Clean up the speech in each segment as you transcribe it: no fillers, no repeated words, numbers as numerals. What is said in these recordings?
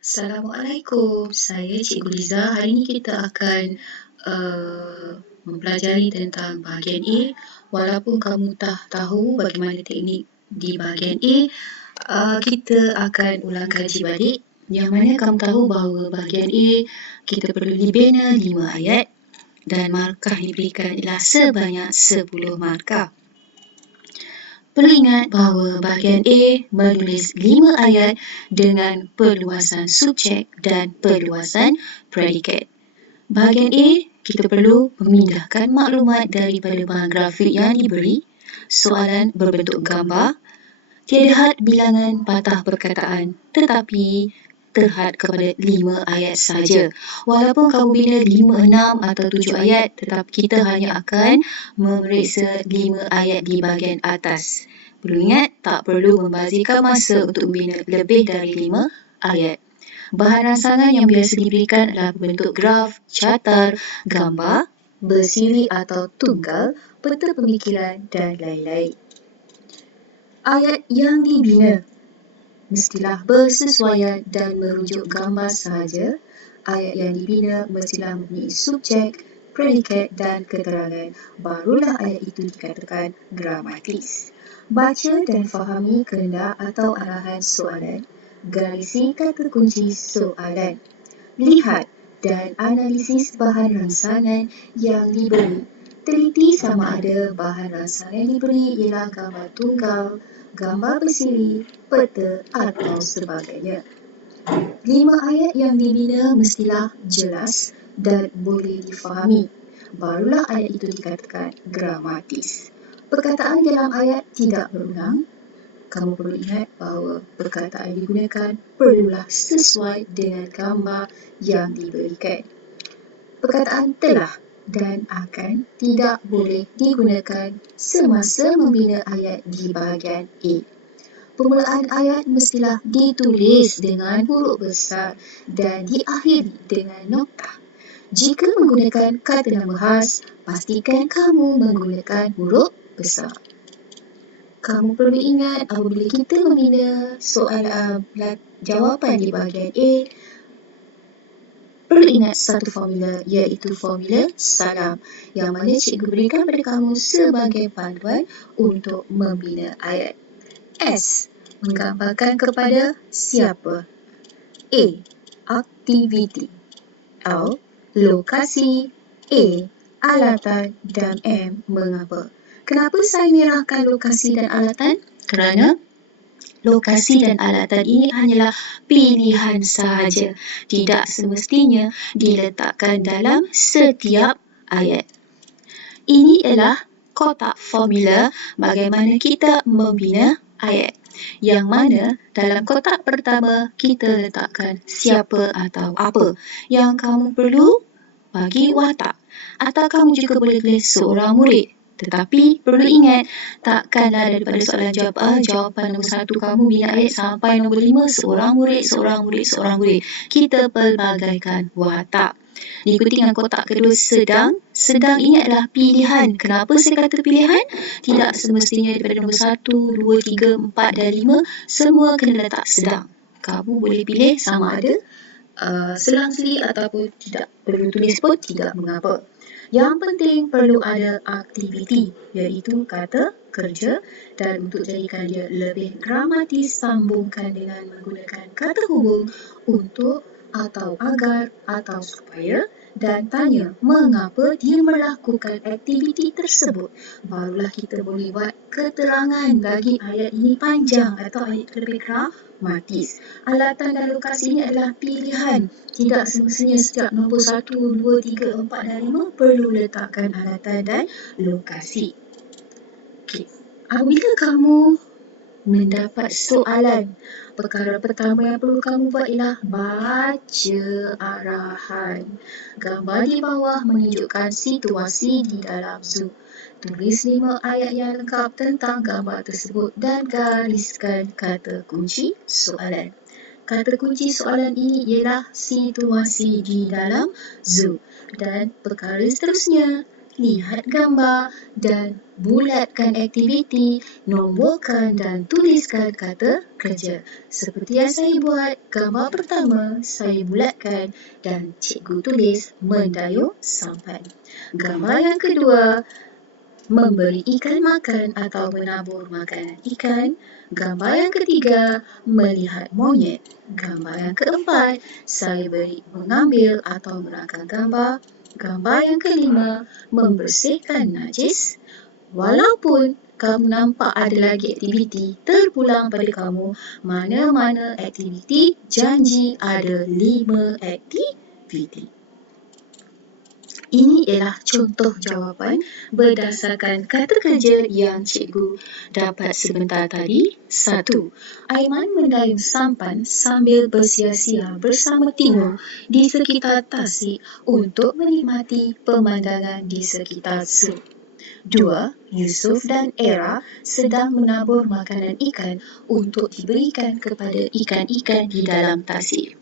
Assalamualaikum, saya Cikgu Liza. Hari ini kita akan mempelajari tentang bahagian A. Walaupun kamu tak tahu bagaimana teknik di bahagian A, kita akan ulang kaji balik. Yang mana kamu tahu bahawa bahagian A, kita perlu dibina 5 ayat dan markah diberikan ialah sebanyak 10 markah. Perlu ingat bahawa bahagian A menulis 5 ayat dengan perluasan subjek dan perluasan predikat. Bahagian A, kita perlu memindahkan maklumat daripada bahan grafik yang diberi, soalan berbentuk gambar, tiada had bilangan patah perkataan tetapi terhad kepada 5 ayat sahaja. Walaupun kamu bina 5, 6 atau 7 ayat, tetapi kita hanya akan memeriksa 5 ayat di bahagian atas. Perlu ingat, tak perlu membazirkan masa untuk membina lebih dari 5 ayat. Bahan rangsangan yang biasa diberikan adalah bentuk graf, carta, gambar, bersiri atau tunggal, peta pemikiran dan lain-lain. Ayat yang dibina mestilah bersesuaian dan merujuk gambar sahaja. Ayat yang dibina mestilah mempunyai subjek, predikat dan keterangan. Barulah ayat itu dikatakan gramatis. Baca dan fahami kehendak atau arahan soalan. Garisi kata kunci soalan. Lihat dan analisis bahan rangsangan yang diberi. Teliti sama ada bahan rangsangan yang diberi ialah gambar tunggal, gambar bersiri, peta atau sebagainya. 5 ayat yang dibina mestilah jelas dan boleh difahami. Barulah ayat itu dikatakan gramatis. Perkataan dalam ayat tidak berulang. Kamu perlu ingat bahawa perkataan yang digunakan perlulah sesuai dengan gambar yang diberikan. Perkataan telah dan akan tidak boleh digunakan semasa membina ayat di bahagian A. Permulaan ayat mestilah ditulis dengan huruf besar dan diakhiri dengan noktah. Jika menggunakan kata nama khas, pastikan kamu menggunakan huruf besar. Kamu perlu ingat apabila kita membina jawapan di bahagian A, perlu ingat satu formula iaitu formula salam yang mana cikgu berikan kepada kamu sebagai panduan untuk membina ayat. S menggambarkan kepada siapa? A. Aktiviti. L. Lokasi. A. Alatan dan M. Mengapa? Kenapa saya merahkan lokasi dan alatan? Kerana lokasi dan alatan ini hanyalah pilihan sahaja, tidak semestinya diletakkan dalam setiap ayat. Ini ialah kotak formula bagaimana kita membina ayat. Yang mana dalam kotak pertama kita letakkan siapa atau apa yang kamu perlu bagi watak. Atau kamu juga boleh tulis seorang murid. Tetapi perlu ingat, takkanlah daripada soalan jawab A, jawapan nombor 1 kamu bina ayat sampai nombor 5, seorang murid, seorang murid, seorang murid. Kita pelbagaikan watak. Diikuti dengan kotak kedua sedang. Sedang ini adalah pilihan. Kenapa saya kata pilihan? Tidak semestinya daripada nombor 1, 2, 3, 4 dan 5, semua kena letak sedang. Kamu boleh pilih sama ada selang-seli ataupun tidak. Perlu tulis pun tidak mengapa. Yang penting perlu ada aktiviti, iaitu kata kerja, dan untuk jadikan dia lebih gramatis, sambungkan dengan menggunakan kata hubung untuk atau agar atau supaya dan tanya mengapa dia melakukan aktiviti tersebut. Barulah kita boleh buat keterangan bagi ayat ini panjang atau ayat lebih gramatis. Alatan dan lokasi ini adalah pilihan. Tidak semestinya setiap nombor 1, 2, 3, 4 dan 5 perlu letakkan alatan dan lokasi. Okey. Apabila kamu mendapat soalan, perkara pertama yang perlu kamu buat ialah baca arahan. Gambar di bawah menunjukkan situasi di dalam zoo. Tulis 5 ayat yang lengkap tentang gambar tersebut dan gariskan kata kunci soalan. Kata kunci soalan ini ialah situasi di dalam zoo. Dan perkara seterusnya, lihat gambar dan bulatkan aktiviti, nomborkan dan tuliskan kata kerja. Seperti yang saya buat, gambar pertama saya bulatkan dan cikgu tulis mendayung sampan. Gambar yang kedua, memberi ikan makan atau menabur makanan ikan. Gambar yang ketiga, melihat monyet. Gambar yang keempat, saya beri mengambil atau merangkai gambar. Gambar yang kelima, membersihkan najis. Walaupun kamu nampak ada lagi aktiviti, terpulang pada kamu mana-mana aktiviti, janji ada 5 aktiviti. Ini ialah contoh jawapan berdasarkan kata kerja yang cikgu dapat sebentar tadi. 1. Aiman mendayung sampan sambil bersia-sia bersama Tino di sekitar tasik untuk menikmati pemandangan di sekitar zoo. 2. Yusuf dan Era sedang menabur makanan ikan untuk diberikan kepada ikan-ikan di dalam tasik.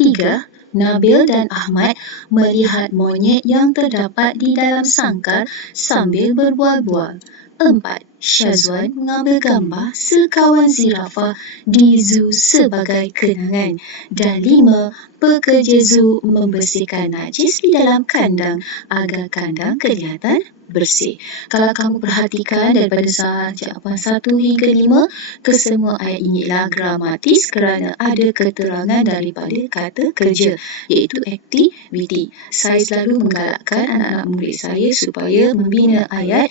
3. Nabil dan Ahmad melihat monyet yang terdapat di dalam sangkar sambil berbual-bual. 4. Syazwan mengambil gambar sekawan zirafah di zoo sebagai kenangan. Dan 5. Pekerja zoo membersihkan najis di dalam kandang agar kandang kelihatan bersih. Kalau kamu perhatikan daripada jawapan 1 hingga 5, kesemua ayat ini ialah gramatis kerana ada keterangan daripada kata kerja, iaitu aktiviti. Saya selalu menggalakkan anak-anak murid saya supaya membina ayat,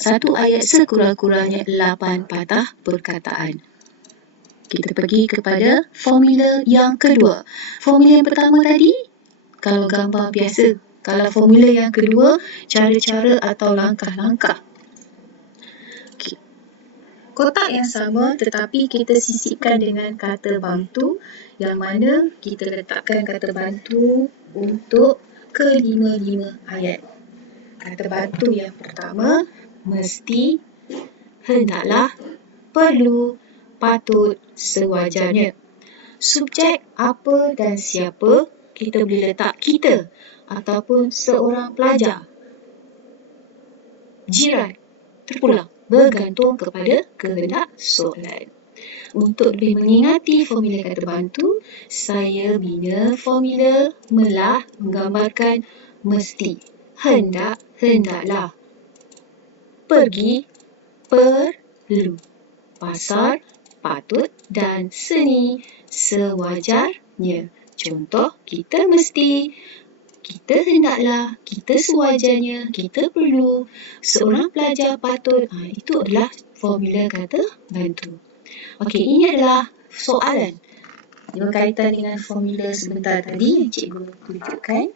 satu ayat sekurang-kurangnya 8 patah perkataan. Kita pergi kepada formula yang kedua. Formula yang pertama tadi, kalau gambar biasa. Kalau formula yang kedua, cara-cara atau langkah-langkah. Okay. Kotak yang sama tetapi kita sisipkan dengan kata bantu, yang mana kita letakkan kata bantu untuk kelima-lima ayat. Kata bantu yang pertama, mesti, hendaklah, perlu, patut, sewajarnya. Subjek apa dan siapa, kita boleh letak kita ataupun seorang pelajar, jiran, terpulang, bergantung kepada kehendak soalan. Untuk lebih mengingati formula kata bantu, saya bina formula melah menggambarkan mesti, hendak, hendaklah, pergi, perlu, pasar, patut dan seni, sewajarnya. Contoh, kita mesti, kita hendaklah, kita sewajarnya, kita perlu, seorang pelajar patut. Itu adalah formula kata bantu. Okey, ini adalah soalan berkaitan dengan formula sebentar tadi yang cikgu tunjukkan.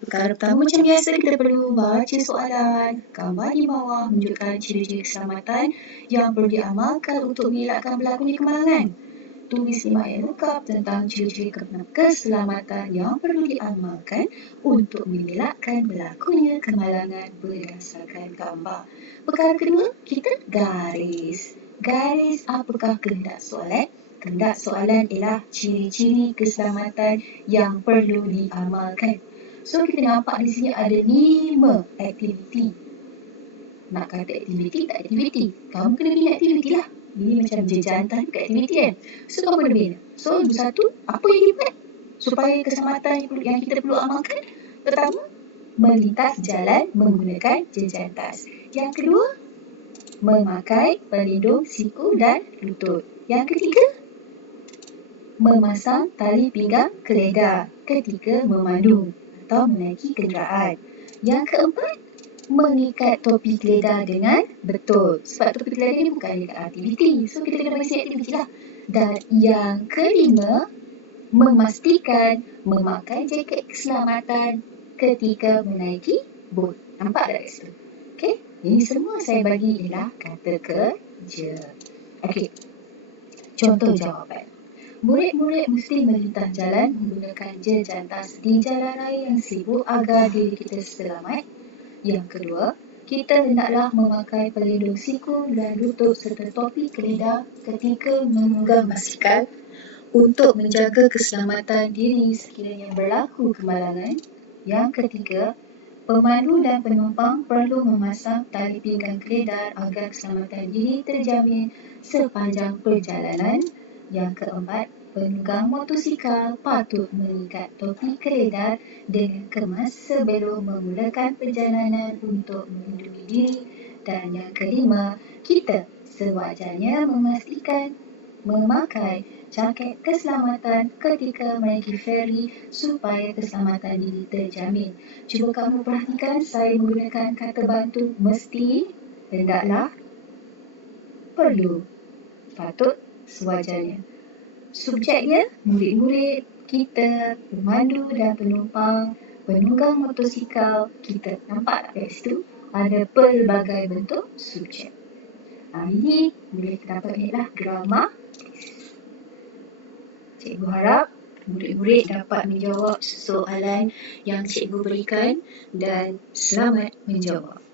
Perkara pertama, macam biasa, kita perlu baca soalan. Gambar di bawah menunjukkan ciri-ciri keselamatan yang perlu diamalkan untuk mengelakkan berlakunya kemalangan. Tulis 5 ayat lengkap tentang ciri-ciri keselamatan yang perlu diamalkan untuk mengelakkan berlakunya kemalangan berdasarkan gambar. Perkara kedua, kita garis. Garis apakah kehendak soalan? Kehendak soalan ialah ciri-ciri keselamatan yang perlu diamalkan. So, kita nampak di sini ada 5 aktiviti. Nak kata aktiviti, tak aktiviti. Kamu kena bina aktiviti lah. Ini macam jejantan ke aktiviti kan. So, kamu kena bina. So, satu, apa yang dibuat supaya keselamatan yang kita perlu amalkan? Pertama, melintas jalan menggunakan jejantas. Yang kedua, memakai pelindung siku dan lutut. Yang ketiga, memasang tali pinggang keledar ketika memandu atau menaiki kenderaan. Yang keempat, mengikat topi keledar dengan betul. Sebab topi keledar ni bukan aktiviti. So, kita kena bagi aktiviti lah. Dan yang kelima, memastikan memakai jaket keselamatan ketika menaiki bot. Nampak tak kat situ? Okey, ini semua saya bagi ialah kata kerja. Okey, contoh jawapan. Murid-murid mesti melintas jalan menggunakan jejantas di jalan raya yang sibuk agar diri kita selamat. Yang kedua, kita hendaklah memakai pelindung siku dan lutut serta topi keledar ketika menunggang basikal untuk menjaga keselamatan diri sekiranya berlaku kemalangan. Yang ketiga, Pemandu dan penumpang perlu memasang tali pinggang keledar agar keselamatan diri terjamin sepanjang perjalanan. Yang keempat, penunggang motosikal patut mengikat topi keledar dengan kemas sebelum memulakan perjalanan untuk melindungi diri. Dan yang kelima, kita sewajarnya memastikan memakai jaket keselamatan ketika menaiki feri supaya keselamatan diri terjamin. Cuba kamu perhatikan saya menggunakan kata bantu mesti, hendaklah, perlu, patut, sewajarnya. Subjeknya, murid-murid kita, pemandu dan penumpang, penunggang motosikal kita. Nampak kat situ? Ada pelbagai bentuk subjek. Ini boleh dapat lihatlah grama. Cikgu harap murid-murid dapat menjawab soalan yang cikgu berikan dan selamat menjawab.